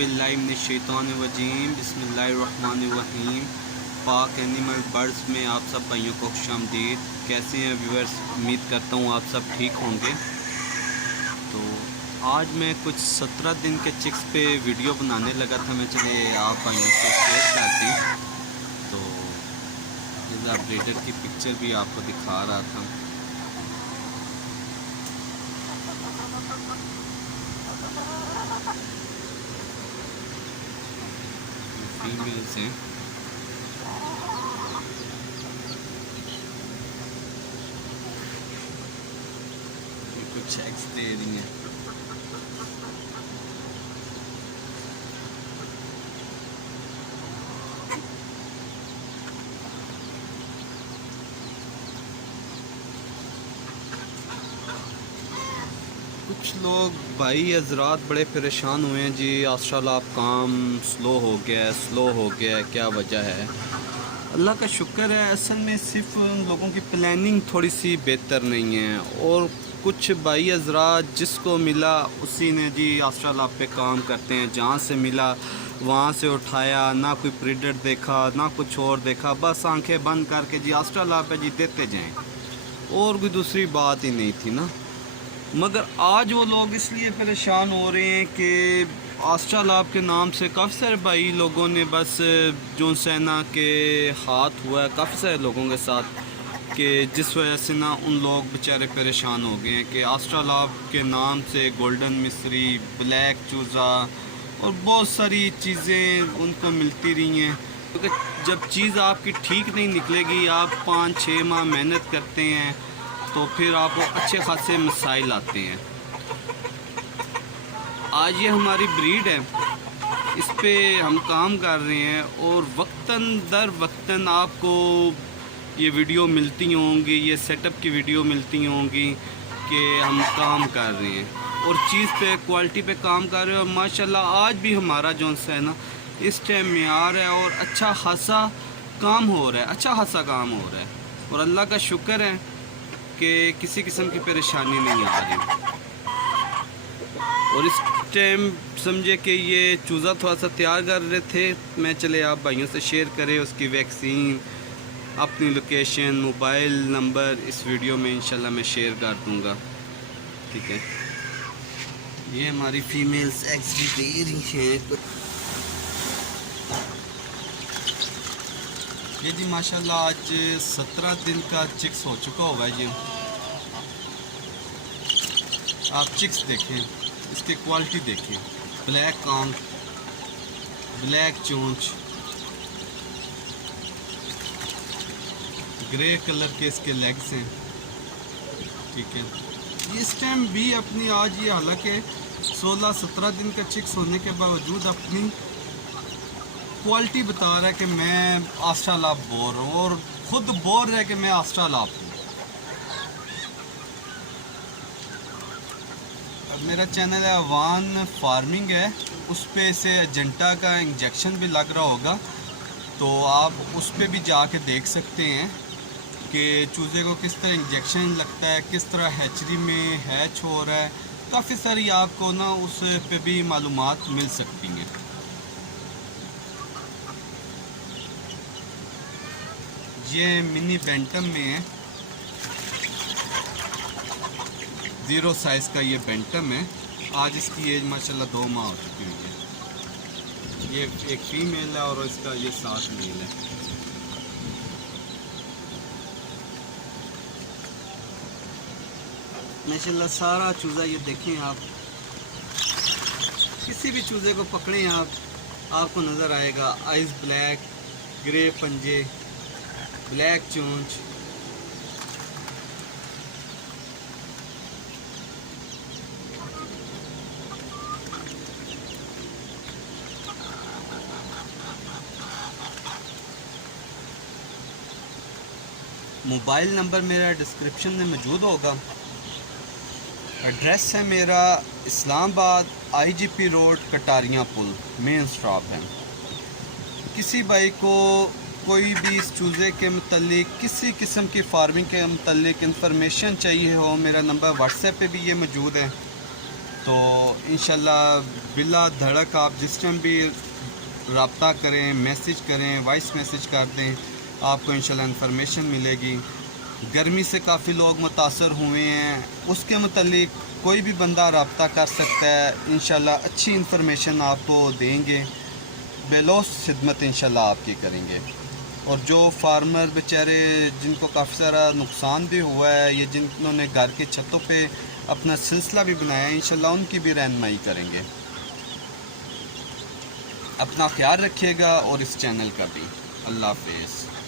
औज़ुबिल्लाहिमिनश्शैतानिर्रजीम बिस्मिल्लाहिर्रहमानिर्रहीम। पाक animal birds में आप सब भाइयों को खुशामदीद। कैसे हैं व्यूअर्स? उम्मीद करता हूँ आप सब ठीक होंगे। तो आज मैं कुछ 17 दिन के चिक्स पे वीडियो बनाने लगा था। मैं चले आप भाइयों से शेयर करती हूँ। तो इस ब्रीडर की पिक्चर भी आपको दिखा रहा था। फीमेल्स हैं। ये कुछ एग्स दे रही हैं। कुछ लोग भाई हजरात बड़े परेशान हुए हैं जी, माशाल्लाह आप काम स्लो हो गया है, क्या वजह है? अल्लाह का शुक्र है। असल में सिर्फ उन लोगों की प्लानिंग थोड़ी सी बेहतर नहीं है, और कुछ भाई हजरात जिसको मिला उसी ने जी माशाल्लाह पे काम करते हैं। जहाँ से मिला वहाँ से उठाया, ना कोई प्रीडेटर देखा ना कुछ और देखा, बस आंखें बंद करके जी माशाल्लाह पे जी देते जाएँ, और कोई दूसरी बात ही नहीं थी ना। मगर आज वो लोग इसलिए परेशान हो रहे हैं कि माशाल्लाह के नाम से काफ़ी सारे भाई लोगों ने बस जो सेना के हाथ हुआ है काफ़ी सारे लोगों के साथ, कि जिस वजह से ना उन लोग बेचारे परेशान हो गए हैं कि माशाल्लाह के नाम से गोल्डन मिस्री, ब्लैक चूज़ा और बहुत सारी चीज़ें उनको मिलती रही हैं। क्योंकि जब चीज़ आपकी ठीक नहीं निकलेगी, आप 5-6 माह मेहनत करते हैं तो फिर आपको अच्छे खासे मसाइल आते हैं। आज ये हमारी ब्रीड है, इस पे हम काम कर रहे हैं, और वक्तन दर वक्तन आपको ये वीडियो मिलती होंगी, ये सेटअप की वीडियो मिलती होंगी कि हम काम कर रहे हैं और चीज़ पे क्वालिटी पे काम कर रहे हैं। और माशाल्लाह आज भी हमारा जो है ना इस टाइम मेयार है और अच्छा खासा काम हो रहा है, अच्छा खासा काम हो रहा है, और अल्लाह का शुक्र है कि किसी किस्म की परेशानी नहीं आ रही। और इस टाइम समझे कि ये चूज़ा थोड़ा सा तैयार कर रहे थे, मैं चले आप भाइयों से शेयर करें उसकी वैक्सीन, अपनी लोकेशन, मोबाइल नंबर इस वीडियो में इंशाल्लाह मैं शेयर कर दूंगा। ठीक है, ये हमारी फीमेल्स एग्स भी दे रही हैं। ये जी माशाल्लाह आज 17 दिन का चिक्स हो चुका होगा जी। आप चिक्स देखें, इसकी क्वालिटी देखें, ब्लैक कान, ब्लैक चोंच, ग्रे कलर के इसके लेग्स हैं। ठीक है, इस टाइम भी अपनी आज ये हालांकि 16-17 दिन का चिक्स होने के बावजूद अपनी क्वालिटी बता रहा है कि मैं माशाल्लाह बोर हूँ, और ख़ुद बोर है कि मैं माशाल्लाह हूँ। मेरा चैनल है वान फार्मिंग है, उस पे से एजेंटा का इंजेक्शन भी लग रहा होगा, तो आप उस पे भी जाके देख सकते हैं कि चूज़े को किस तरह इंजेक्शन लगता है, किस तरह हैचरी में हैच हो रहा है। काफ़ी सारी आपको ना उस पे भी मालूमात मिल सकती हैं। ये मिनी बेंटम में है, 0 साइज़ का ये बेंटम है। आज इसकी एज माशाल्लाह 2 माह हो चुकी हुई है। ये एक फीमेल है और इसका ये 7 मेल है। माशाल्लाह सारा चूज़ा ये देखें आप, किसी भी चूज़े को पकड़ें आपको नज़र आएगा आइज़ ब्लैक, ग्रे पंजे, ब्लैक चोंच। मोबाइल नंबर मेरा डिस्क्रिप्शन में मौजूद होगा। एड्रेस है मेरा इस्लामाबाद IGP रोड, कटारियाँ पुल, मेन स्टॉप है। किसी भाई को कोई भी इस चूज़े के मुतल्लिक, किसी किस्म की फार्मिंग के मुतल्लिक इंफॉर्मेशन चाहिए हो, मेरा नंबर व्हाट्सएप पे भी ये मौजूद है। तो इंशाल्लाह बिला धड़क आप जिस टाइम भी रब्ता करें, मैसेज करें, वॉइस मैसेज कर दें, आपको इंशाल्लाह इन्फॉर्मेशन मिलेगी। गर्मी से काफ़ी लोग मुतासर हुए हैं, उसके मुतालिक कोई भी बंदा रब्ता कर सकता है। इंशाल्लाह अच्छी इन्फॉर्मेशन आपको देंगे, बेलौस खिदमत इंशाल्लाह आपकी करेंगे। और जो फार्मर बेचारे जिनको काफ़ी सारा नुकसान भी हुआ है, या जिन्होंने घर के छतों पे अपना सिलसिला भी बनाया है, इंशाल्लाह उनकी भी रहनुमाई करेंगे। अपना ख्याल रखिएगा और इस चैनल का भी। अल्लाह हाफ़िज़।